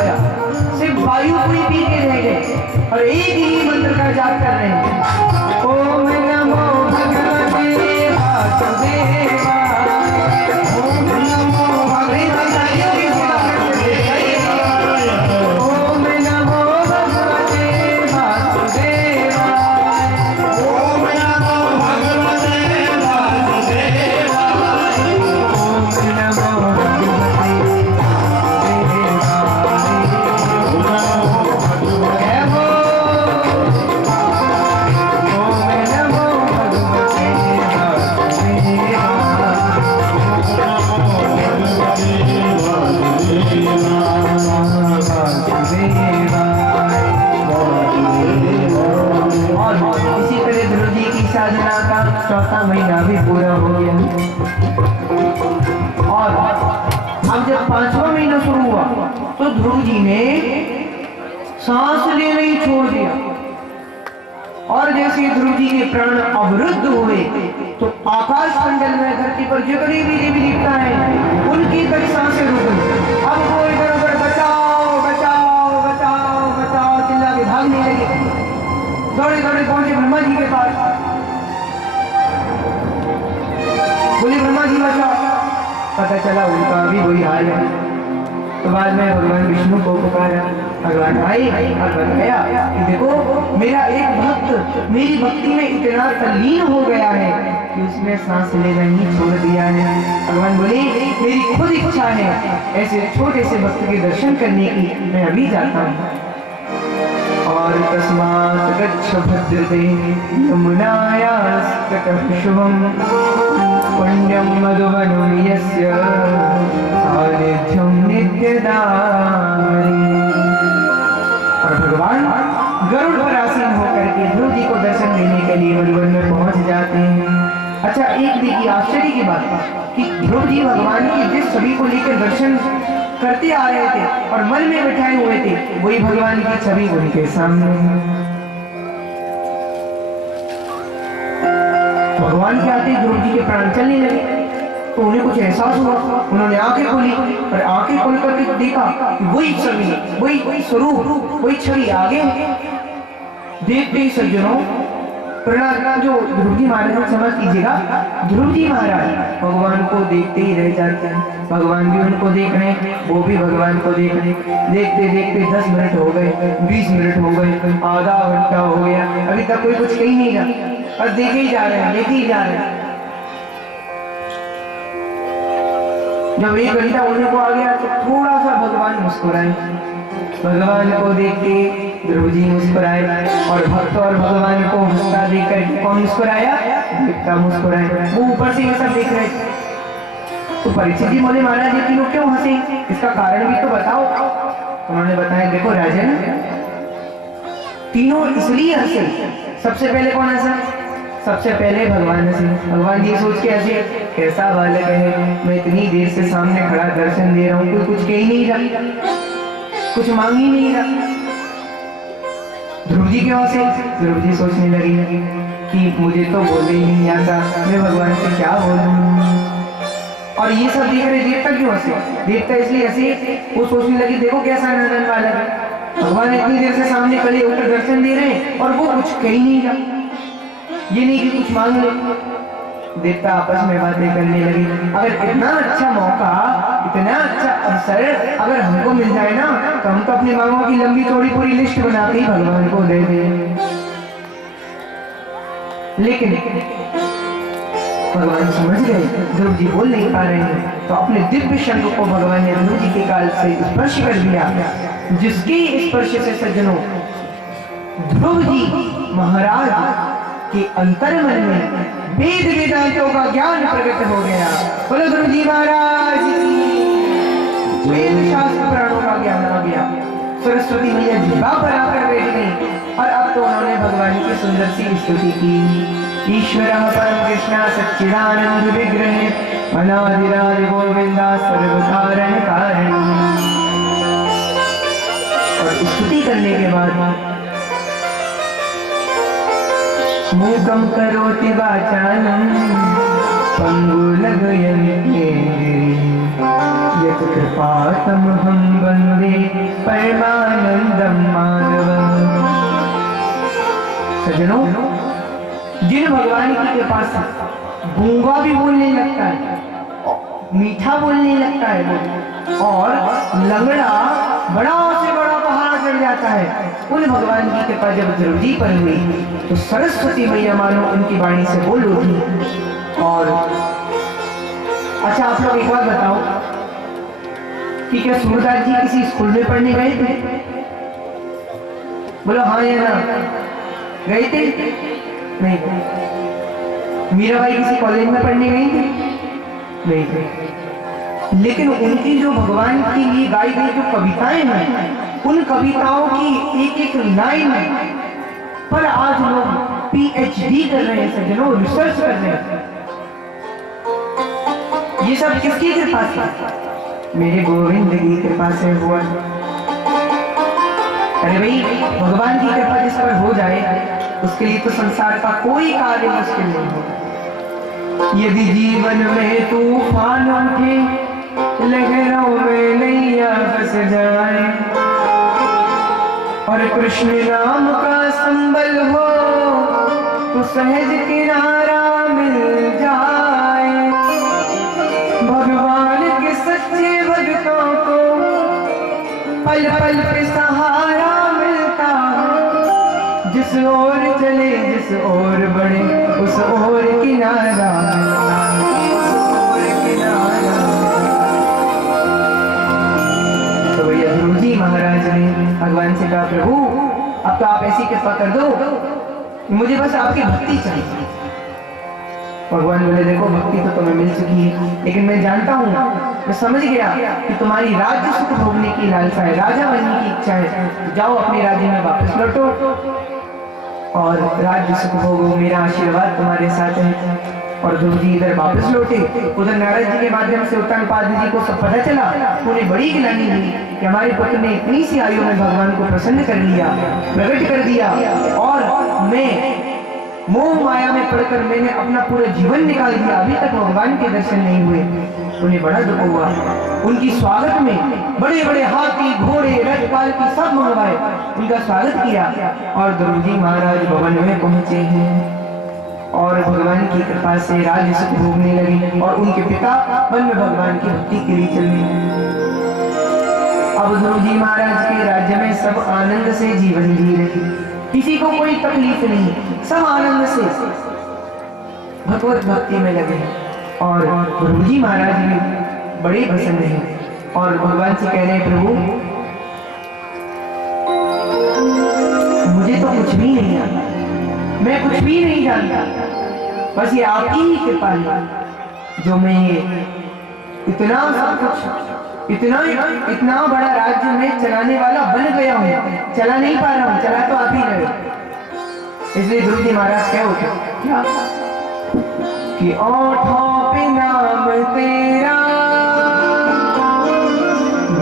पाया, सिर्फ वायु पूरी पी के रह गए और एक ही मंत्र का जाप कर रहे हैं। ओम नमो भगवते वासुदेवाय, ओम नमो भगवते वासुदेवाय, ओम नमो भगवते वासुदेवाय, ओम नमो भगवते वासुदेवाय, ओम नमो साधना का चौथा महीना भी पूरा हो गया और अब जब 5वां महीना शुरू हुआ तो ध्रुव जी ने सांस लेना ही छोड़ दिया और जैसे ध्रुव जी के प्राण अवरुद्ध हुए तो आकाश मंडल में धरती पर जितने भी देवी देवता है उनकी कई सांसें रुक गई। अब वो इधर उधर बचाओ बचाओ बचाओ बचाओ चिल्ला के भागने लगे, दौड़े दौड़े पहुंचे ब्रह्मा जी के पास, बोले ब्रह्मा जी बचाओ। पता चला उनका भी वही हाल है। तो बाद में भगवान विष्णु को पुकारा, भगवान भाई और बताया कि देखो मेरा एक भक्त मेरी भक्ति में इतना तल्लीन हो गया है कि उसने सांस लेना ही छोड़ दिया है। भगवान बोले मेरी खुद इच्छा है ऐसे छोटे से भक्त के दर्शन करने की, मैं अभी जाता हूँ। और तस्मात् गच्छ भद्रते यमुनायास्ततः शुभम् पुण्यं मधुवनं यस्य सानिध्यं नित्यदारी। और भगवान गरुड़ पर आसीन होकर के ध्रुव जी को दर्शन देने के लिए मधुवन में पहुंच जाते हैं। अच्छा, एक देखिए आश्चर्य की बात कि ध्रुव जी भगवान की जिस छवि को लेकर दर्शन करते आ रहे थे और मन में बैठाए हुए थे वही भगवान की छवि उनके सामने। भगवान के आते ध्रुव जी के प्राण चलने लगे तो उन्हें कुछ एहसास हुआ। उन्होंने आंखें खोली और आंखें खोल करके देखा कि वही छवि वही स्वरूप वही छवि आगे। देखते ही सज्जनों प्रणाम, जो ध्रुव जी महाराज समझ कीजिएगा, ध्रुव जी महाराज भगवान को देखते ही रह जाते हैं। भगवान भी उनको देख रहे हैं, वो भी भगवान को देख रहे हैं। देखते देखते 10 मिनट हो गए, 20 मिनट हो गए, आधा घंटा हो गया, अभी तक कोई कुछ कही नहीं रहा, बस देखे ही जा रहे हैं, देखे ही जा रहे हैं। जब 1 घंटा होने को आ गया तो थोड़ा सा भगवान मुस्कुराए। भगवान को देख के ध्रुव जी मुस्कुराए और भक्त और भगवान को हंसता देखकर कौन मुस्कुराया? देवता मुस्कुराए। वो ऊपर से ये सब देख रहे थे। तो परीक्षित जी बोले महाराज ये तीनों क्यों हंसे, इसका कारण भी तो बताओ। उन्होंने बताया देखो राजन, तीनों इसलिए हंसे। सबसे पहले कौन हंसा? सबसे पहले भगवान हंसे। भगवान ये सोच के हंसे कैसा बालक है, मैं इतनी देर से सामने खड़ा दर्शन दे रहा हूँ, कोई कुछ कह ही नहीं रहा, कुछ मांग ही नहीं रहा। ध्रुव जी क्यों हंसे? ध्रुव जी सोचने लगी कि मुझे तो बोलने ही नहीं आता, मैं भगवान से क्या बोलूं। और ये सब देख रहे देवता क्यों हंसे? देवता इसलिए हंसे, वो सोचने लगी देखो कैसा नंदन वाला है, भगवान इतनी देर से सामने खड़े होकर दर्शन दे रहे हैं और वो कुछ कह ही नहीं रहा, ये नहीं कि कुछ मांग ले। देवता आपस में बातें करने लगे, अगर इतना अच्छा मौका, इतना अच्छा अवसर अगर हमको मिल जाए ना तो हम तो अपनी मांगों की लंबी चौड़ी पूरी लिस्ट बना के ही भगवान को दे दें। लेकिन भगवान समझ गए ध्रुव जी बोल नहीं पा रहे हैं, तो अपने दिव्य शंख को भगवान ने ध्रुव जी के काल से स्पर्श कर दिया, जिसके स्पर्श से सज्जनों ध्रुव जी महाराज के अंतर मन में वेद वेदांतों का ज्ञान प्रकट हो गया। बोलो ध्रुव जी महाराज की। वेद शास्त्र पुराणों का ज्ञान आ गया। सरस्वती मैया जिह्वा पर आकर बैठ गई और अब तो उन्होंने भगवान की सुंदर सी स्तुति की। ईश्वरः परम कृष्ण सच्चिदानंद विग्रह अनादिरादि गोविंदा सर्वकारण कारण। और स्तुति करने के बाद मूकं करोति वाचालं पंगुलगयन्ते यत्कृपातमहं वन्दे परमानंदम माधवम। सज्जनों, जिन भगवान की कृपा से गूंगा भी बोलने लगता है, मीठा बोलने लगता है और लंगड़ा बड़ा से बड़ा पहाड़ चढ़ जाता है, उन भगवान की कृपा जब ध्रुव जी पर हुई तो सरस्वती मैया मानो उनकी वाणी से बोल उठी। और अच्छा, आप लोग एक बात बताओ कि क्या सूरदास जी किसी स्कूल में पढ़ने गए थे? बोलो हाँ या ना, गए थे? नहीं गए। मीराबाई किसी कॉलेज में पढ़ने गई थी? नहीं गई। लेकिन उनकी जो भगवान के लिए गाई गई जो कविताएं हैं, उन कविताओं की एक एक लाइन पर आज लोग पीएचडी कर रहे हैं सज्जनों, रिसर्च कर रहे हैं। ये सब किसकी कृपा से? मेरे गोविंद की कृपा से हुआ। अरे भाई, भगवान की कृपा जिस पर हो जाए उसके लिए तो संसार का कोई कार्य मुश्किल नहीं होगा। यदि जीवन में तूफान उठे, लहरों में नैया फंस जाए और कृष्ण नाम का संबल हो तो सहज किनारा मिल जाए। भगवान के सच्चे भक्तों को पल पल पे सहारा मिलता है। जिस ओर चले, जिस ओर बढ़े, उस ओर किनारा मिलता है, उस ओर किनारा। तो भैया ध्रुव जी महाराज ने भगवान से कहा, प्रभु अब तो आप ऐसी कृपा कर दो, मुझे बस आपकी भक्ति चाहिए। भगवान बोले, देखो भक्ति तो तुम्हें मिल चुकी है, लेकिन मैं जानता हूँ, मैं समझ गया कि तुम्हारी राज्य सुख भोगने की लालसा है, राजा बनने की इच्छा है। जाओ अपने राज्य में वापस लौटो और राज्य सुख भोगो, मेरा आशीर्वाद तुम्हारे साथ है। और ध्रुव जी इधर वापस लौटे। उधर नारद जी के माध्यम से उत्तानपाद जी को सब पता चला। उन्हें बड़ी गिलानी हुई कि हमारे पुत्र ने इतनी सी आयु में भगवान को प्रसन्न कर लिया, प्रकट कर दिया, और मैं मोह माया में पड़कर मैंने अपना पूरा जीवन निकाल दिया, अभी तक भगवान के दर्शन नहीं हुए। उन्हें बड़ा दुख हुआ। उनकी स्वागत में बड़े बड़े हाथी, घोड़े, रथ, पालकी सब मंगवाए, उनका स्वागत किया। और ध्रुव जी महाराज भवन में पहुंचे हैं और भगवान की कृपा से राज्य सुख भोगने लगे और उनके पिता वन में भगवान की भक्ति के लिए चलने लगे। अब ध्रुव जी महाराज के राज्य में सब आनंद से जीवन जी रहे, किसी को कोई तकलीफ नहीं, सब आनंद से भगवत भक्ति में लगे। और ध्रुव जी महाराज भी बड़े प्रसन्न हैं और भगवान से कह रहे हैं, प्रभु मुझे तो कुछ भी नहीं आता, मैं कुछ भी नहीं जानता, बस ये आपकी ही कृपा है जो मैं ये इतना सब कुछ, इतना बड़ा राज्य में चलाने वाला बन गया हूँ। चला नहीं पा रहा हूँ, चला तो आप ही रहे। इसलिए ध्रुव जी महाराज क्या होता क्या कि ओठों पे नाम तेरा,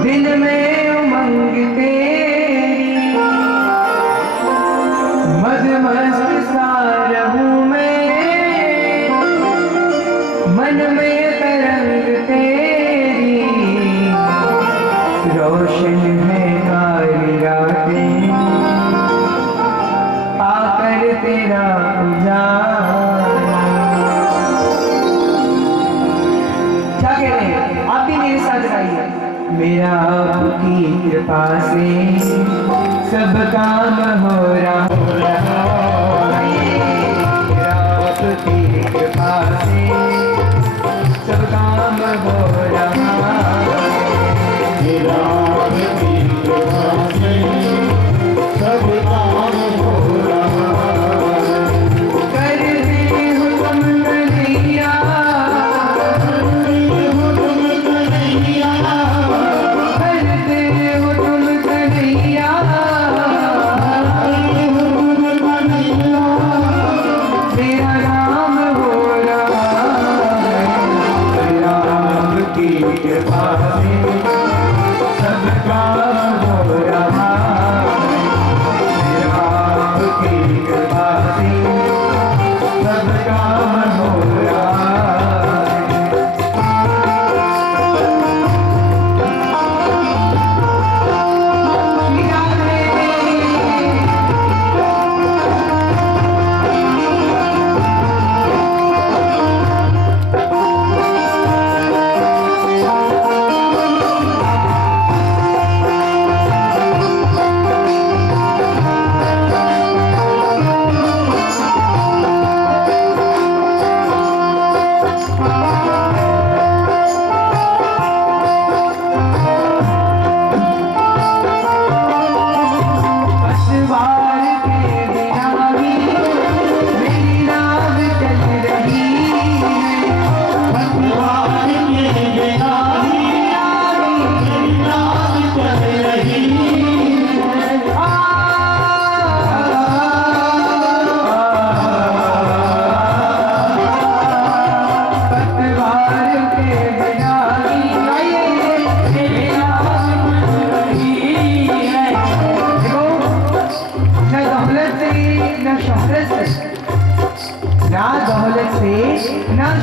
दिल में उमंग तेरी, मदमस्त सा रहूं मैं, मन में तरंग तेरी, रोशन है काली रातें, आकर तेरा उजाला। क्या कह रहे हैं? आप भी मेरे साथ गाइए। मेरा आपकी कृपा से सब काम हो रहा, मेरा आपकी कृपा से सब काम हो रहा, मेरा आपकी कृपा से सब काम हो रहा। करते हो तुम कन्हैया, करते हो तुम कन्हैया, करते हो तुम कन्हैया, करते हो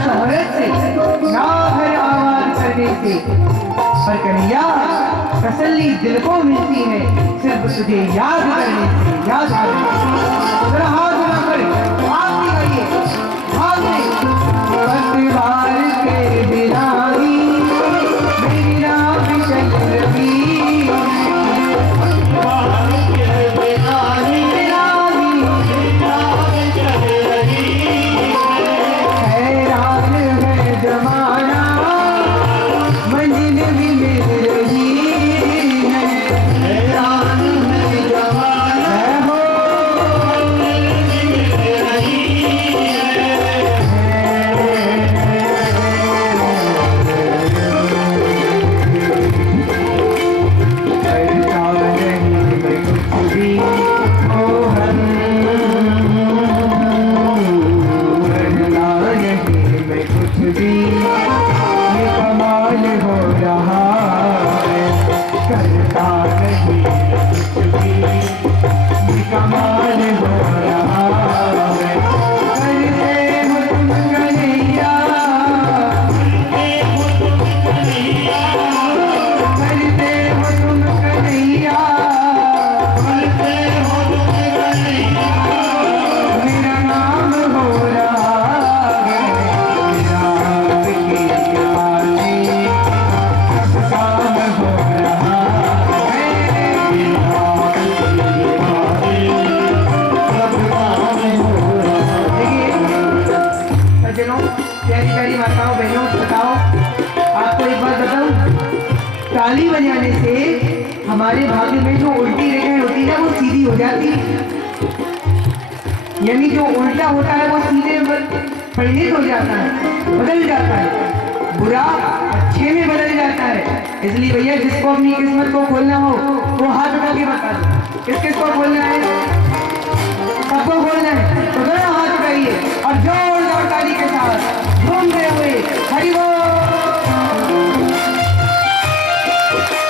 शोहरत से, ना घर आबाद करने से, पर कन्हैया तसल्ली दिल को मिलती है सिर्फ तुझे याद करने से, याद करने से। जरा हाथ उठा कर आप भी गाइए, भाग में पतवार के बिना ही मेरी राह चल रही, पतवार के बिना ही हैरान है जमाना मंजिल भी मिल रही है, हैरान है जमाना है हो करता नहीं मैं कुछ भी मोहन, करता नहीं मैं कुछ भी, ये कमाल हो रहा है, करता नहीं कुछ भी, ये कमाल हो रहा है, करते हो तुम कन्हैया, करते हो तुम कन्हैया, मेरा नाम हो रहा है, मेरा आपकी कृपा से काम हो रहा है, मेरा आपकी कृपा से सब काम हो रहा है। देखिए सज्जनों, प्यारी प्यारी माताओं बहनों, बताओ आपको एक बात बताऊं, ताली बजाने से हमारे भाग्य में जो उल्टी रेखाएं होती है ना वो सीधी हो जाती है, यानी जो उल्टा होता है वो सीधे परिणित हो जाता है, बदल जाता है, बुरा अच्छे में बदल जाता है। इसलिए भैया जिसको अपनी किस्मत को खोलना हो वो हाथ उठा के बता दो, किस किस को खोलना है, सबको खोलना है, तो दोनों हाथ उठाइए और जोरदार ताली के साथ घूमते हुए हरि बोल,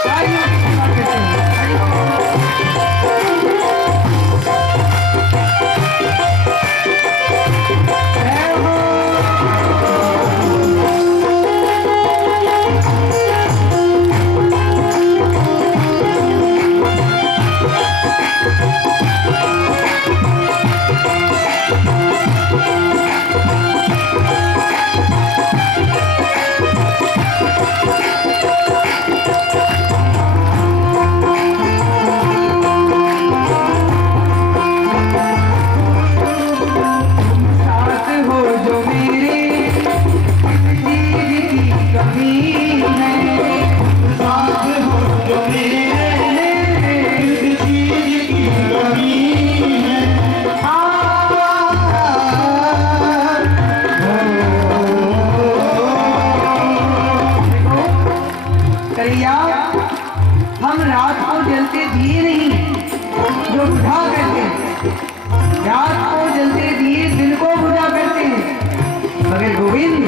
तालियों की ताकत से, हरि बोल। जय हो। साथ हो जो मेरे किस चीज की कमी है, साथ हो जो मेरे किस चीज की कमी है, करिया हम रात को जलते दिए नहीं जो बुझा करते हैं, रात को जलते दिए दिन को बुझा करते हैं, मगर गोविंद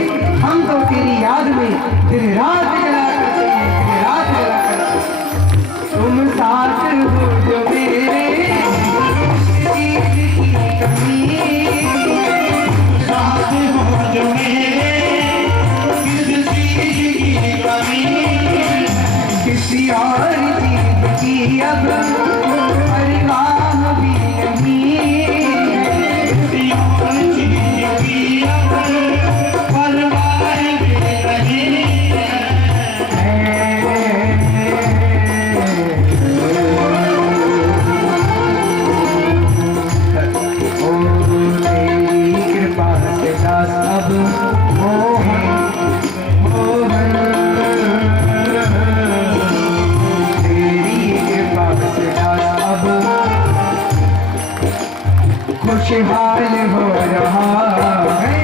हम तो तेरी याद में दिन रात जला करते हैं, दिन रात जला करते हैं। तुम साथ हो जो मेरे किस चीज की कमी, साथ हो जो मेरे किस चीज की कमी, किसी और चीज की अब परवाह भी नहीं, किसी और चीज की अब परवाह भी नहीं ओ तेरी कृपा से दास अब मोहन मोहन, तेरी कृपा से दास अब खुशहाल हो रहा है,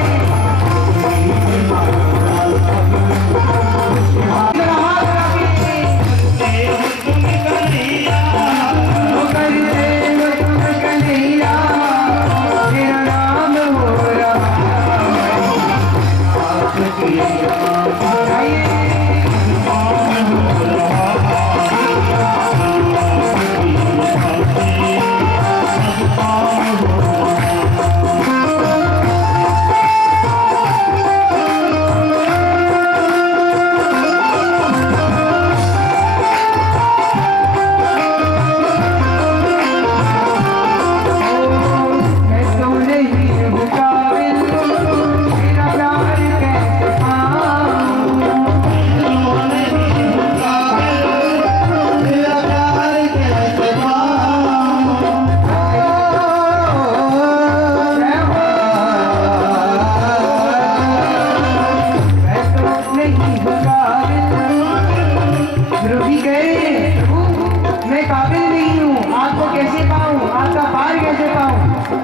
काबिल नहीं हूँ, आपको कैसे पाऊँ, आपका पार कैसे पाऊँ।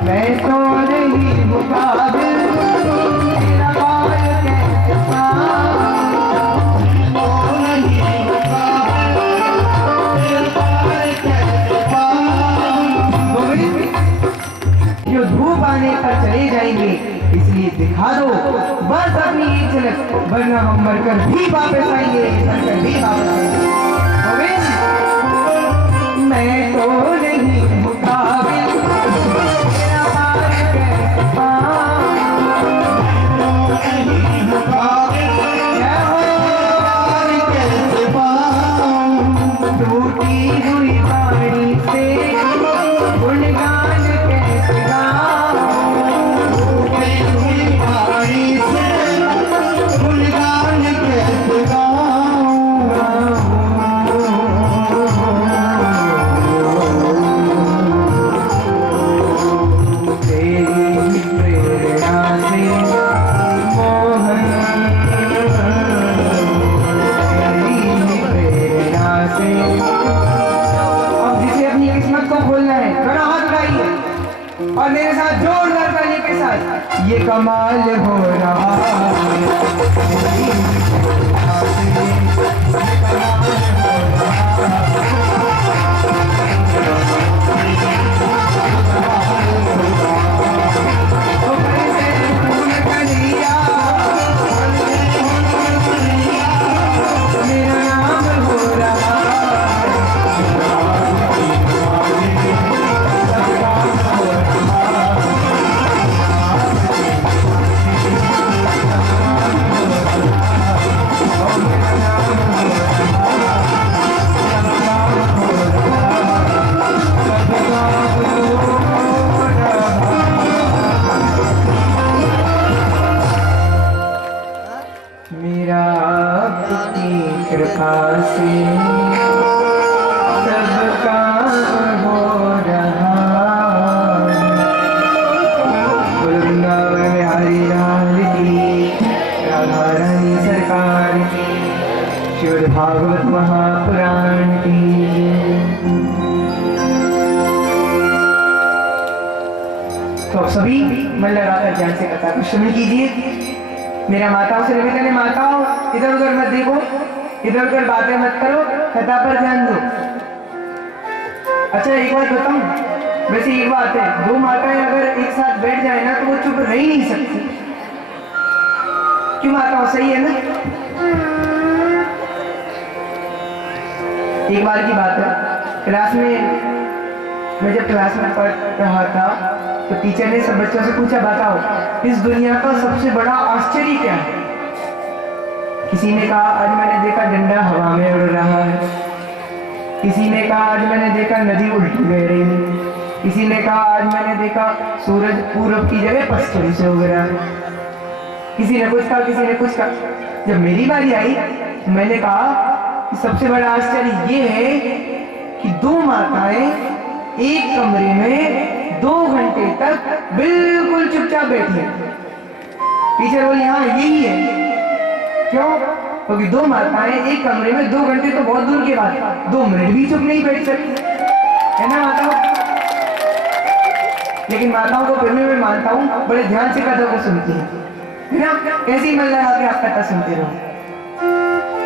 मैं तो नहीं हूँ काबिल, मेरा पार कैसे पाऊँ। तो नहीं हूँ काबिल, तेरा पार कैसे पाऊं। गोविंद, जो धूप आने पर चले जाएंगे, इसलिए दिखा दो बस अपनी एक झलक, वरना हम मरकर भी वापस आएंगे, मरकर भी वापस आएंगे। गोविंद, मैं तो नहीं हूँ काबिल, मेरा पार कैसे पाऊं। तो नहीं हूँ काबिल, क्या हो पार कैसे पाऊं। टूटी हुई वाणी से गुणगान कैसे गाऊं। टूटी हुई वाणी से गुणगान कैसे गाऊं। तेरी प्रेरणा से मोहन, तेरी प्रेरणा से। अब जिसे अपनी किस्मत को खोलना है, दोनों हाथ उठाइए और मेरे साथ जोरदार ताली के साथ, ये कमाल हो रहा है। तेरी प्रेरणा से ये कमाल हो रहा है। ओ कैसे फूल कलिया, मेरा नाम हो रहा है। मेरा आपकी कृपा से सबका हो रहा। वृंदावन बिहारी लाल की, राधा रानी सरकार की, श्रीमद् भागवत महापुराण की। तो आप सभी मन लगाकर ध्यान से कथा को श्रवण कीजिए। मेरा माताओं से निवेदन है, माताओं इधर उधर मत देखो, इधर उधर बातें मत करो, कथा पर ध्यान दो। अच्छा एक बात बताऊं, वैसे एक बात है, दो माताएं अगर एक साथ बैठ जाए ना तो वो चुप रह ही नहीं सकती। क्यों माताओं, सही है ना? एक बार की बात है, क्लास में मैं जब क्लास में पढ़ रहा था तो टीचर ने सब बच्चों से पूछा, बताओ इस दुनिया का सबसे बड़ा आश्चर्य क्या है? किसी ने कहा आज मैंने देखा डंडा हवा में उड़ रहा है, किसी ने कहा आज मैंने देखा नदी उल्टी बह रही है, किसी ने कहा आज मैंने देखा सूरज पूरब की जगह पश्चिम से उग रहा है। किसी ने कुछ कहा, किसी ने कुछ कहा। जब मेरी बारी आई तो मैंने कहा कि सबसे बड़ा आश्चर्य ये है कि दो माताएं एक कमरे में 2 घंटे तक बिल्कुल चुपचाप बैठी है। टीचर बोली हाँ यही है। क्यों? क्योंकि दो माताएं एक कमरे में 2 घंटे तो बहुत दूर की बात है, 2 मिनट भी चुप नहीं बैठ सकती, है ना माताओं? लेकिन माताओं को फिर मैं मानता हूँ बड़े ध्यान से कथा को सुनती है ना, कैसे ही मन लगा के आप कथा सुनते रहो।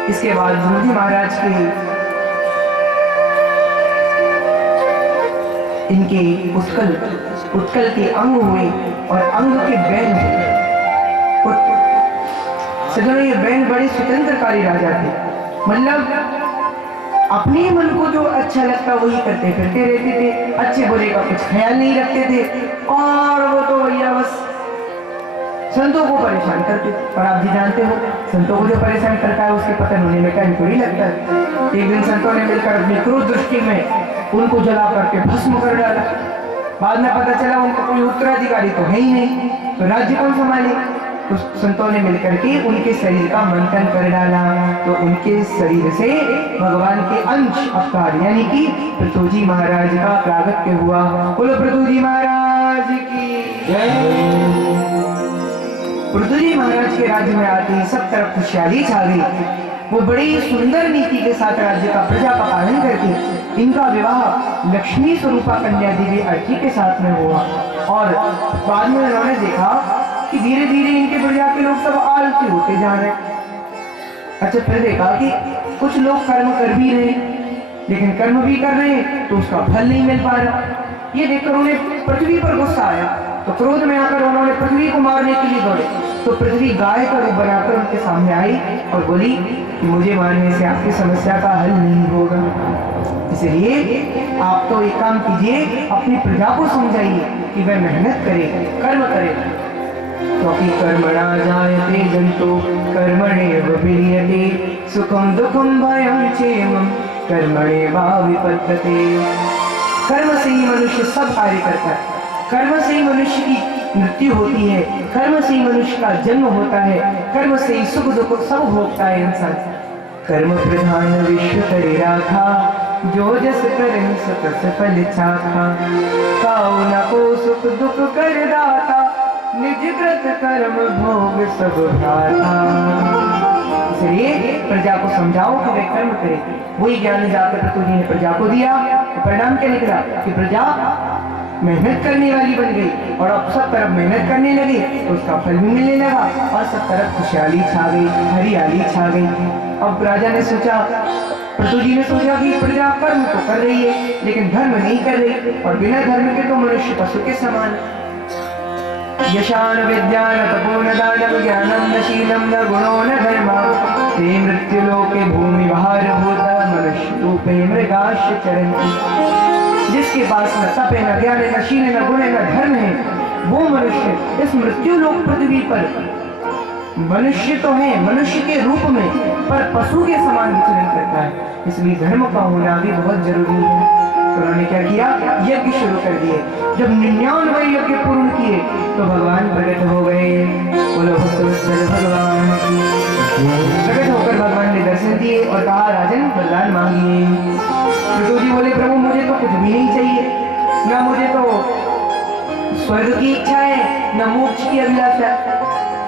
इसके बाद ध्रुव जी महाराज के इनके उत्कल के अंग हुए और अंग के बैन हुए। सजनों ये बैन बड़े स्वतंत्रकारी राजा थे, मतलब अपने मन को जो अच्छा लगता वही करते फिरते रहते थे, अच्छे बुरे का कुछ ख्याल नहीं रखते थे, और वो तो भैया बस संतों को परेशान करते थे। और आप भी जानते हो संतों को जो परेशान करता है उसके पतन होने में टाइम थोड़ी लगता है। एक दिन संतों ने मिलकर अपनी क्रोध दृष्टि में उनको जला करके भस्म कर डाला। बाद में पता चला उनका कोई उत्तराधिकारी तो है ही नहीं, तो राज्य कौन संभाले? तो संतों ने मिलकर के उनके शरीर का मंथन कर डाला, तो उनके शरीर से भगवान के अंश अवतार यानी कि पृथु जी महाराज का प्रागट्य हुआ। बोलो पृथु जी महाराज की जय। पृथु जी महाराज के राज्य में आते ही सब तरफ खुशहाली छा गई। वो बड़ी सुंदर नीति के साथ राज्य का प्रजा का पालन करके इनका विवाह लक्ष्मी स्वरूपा कन्या देवी अर्ची के साथ में हुआ। और बाद में उन्होंने देखा कि धीरे धीरे इनके प्रजा के लोग सब आलसी होते जा रहे। अच्छा, फिर देखा कि कुछ लोग कर्म कर भी रहे, लेकिन कर्म भी कर रहे तो उसका फल नहीं मिल पा रहा। ये देखकर उन्हें पृथ्वी पर गुस्सा आया, तो क्रोध में आकर उन्होंने पृथ्वी को मारने के लिए दौड़े। तो पृथ्वी गाय का रूप बनाकर उनके सामने आई और बोली कि मुझे मारने से आपकी समस्या का हल नहीं होगा, इसलिए आप तो एक काम कीजिए, अपनी प्रजा को समझाइए कि वह मेहनत करे, कर्म करे। क्योंकि कर्मणा जायते जंतु कर्मणेव विलीयते सुखम दुखम भयं क्षेमं कर्मणेव विपद्यते। कर्म से ही मनुष्य सब कार्य करता है, कर्म से ही मनुष्य की मृत्यु होती है, कर्म से ही मनुष्य का जन्म होता है, कर्म से ही सुख दुख सब भोगता है इंसान। कर्म प्रधान विश्व करे राखा, जो जस करे सो तस फल चाखा। काऊ न को सुख दुख कर दाता, निज कृत कर्म भोग सब भाता। इसलिए प्रजा को समझाओ कि वे कर्म करे। वही ज्ञान जाकर पृथु जी ने प्रजा को दिया, तो परिणाम क्या निकला कि प्रजा मेहनत करने वाली बन गई और अब सब तरफ मेहनत करने लगी तो उसका फल भी मिलने लगा और सब तरफ खुशहाली छा गई, हरियाली छा गई। अब राजा ने सोचा, पृथु जी ने सोचा कि प्रजा कर्म तो कर रही है लेकिन धर्म नहीं कर रही, और बिना धर्म के तो मनुष्य पशु के समान। यशान विद्यान तपो न दानम ज्ञानम न शीलम न गुणो न धर्मा, ते मृत्यु लोके भूमि भार भूता मनुष्य रूपे मृगाश चरन्ति। जिसके पास न तप है, न ज्ञान है, न शील है, न गुण है, न धर्म है, वो मनुष्य इस मृत्यु लोक पृथ्वी पर मनुष्य तो है, मनुष्य के रूप में, पर पशु के समान विचरण करता है। इसलिए धर्म का होना भी बहुत जरूरी है। तो उन्होंने क्या किया, यज्ञ शुरू कर दिए। जब 99 यज्ञ पूर्ण किए तो भगवान प्रकट हो गए। बोलो भक्तवत्सल भगवान की। प्रकट होकर भगवान ने दर्शन दिए और कहा, राजन वरदान मांगिए। पृथु जी बोले, प्रभु मुझे तो कुछ भी नहीं चाहिए, न मुझे तो स्वर्ग की इच्छा है, न मोक्ष की अभिलाषा,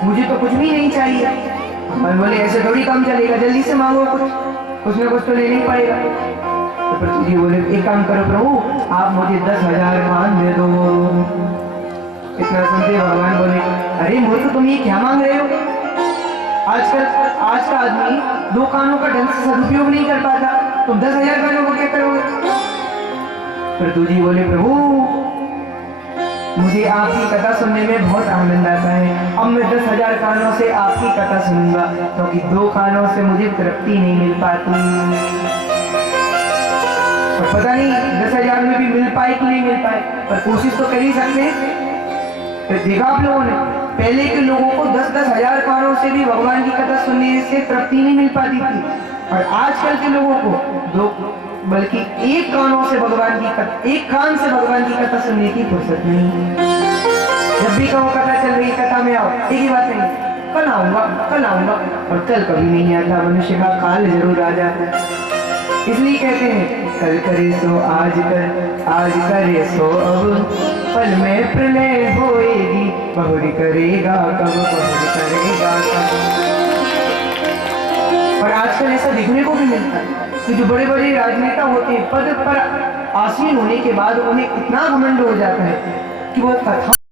मुझे तो कुछ भी नहीं चाहिए। भगवान बोले, ऐसे थोड़ी काम चलेगा, जल्दी से मांगो, कुछ ना कुछ तो लेना ही पड़ेगा। तो पृथु जी बोले, एक काम करो प्रभु, आप मुझे 10,000 कान दे दो। इतना सुनते भगवान बोले, अरे मूर्ख, तुम ये क्या मांग रहे हो? आज का आदमी 2 कानों का ढंग से सदुपयोग नहीं कर पाता, तुम 10,000 कानों को क्या करोगे? पृथु जी बोले, प्रभु मुझे आपकी कथा सुनने में बहुत आनंद आता है, अब मैं 10,000 कानों से आपकी कथा सुनूंगा, क्योंकि 2 कानों से मुझे तृप्ति नहीं मिल पाती। और पता नहीं 10,000 में भी मिल पाए कि नहीं मिल पाए, पर कोशिश तो कर ही सकते हैं। तो देखा आप लोगों ने, पहले के लोगों को 10,000 कानों से भी भगवान की कथा सुनने से तृप्ति नहीं मिल पाती थी, और आजकल के लोगों को बल्कि एक कान से भगवान की कथा सुनने की फुर्सत नहीं। जब भी कहो कथा चल रही, कथा में आओ, एक ही बात नहीं, कल आऊंगा, और कल कभी नहीं आता। मनुष्य का काल जरूर आ जाता है। इसलिए कहते हैं, कल करे सो आज कर, आज करे सो अब, पल में प्रलय होएगी, बहुरी करेगा कब, बहुरी करेगा कब। और आजकल ऐसा देखने को भी मिलता है कि जो बड़े बड़े राजनेता होते हैं, पद पर आसीन होने के बाद उन्हें इतना घमंड हो जाता है कि वो कथा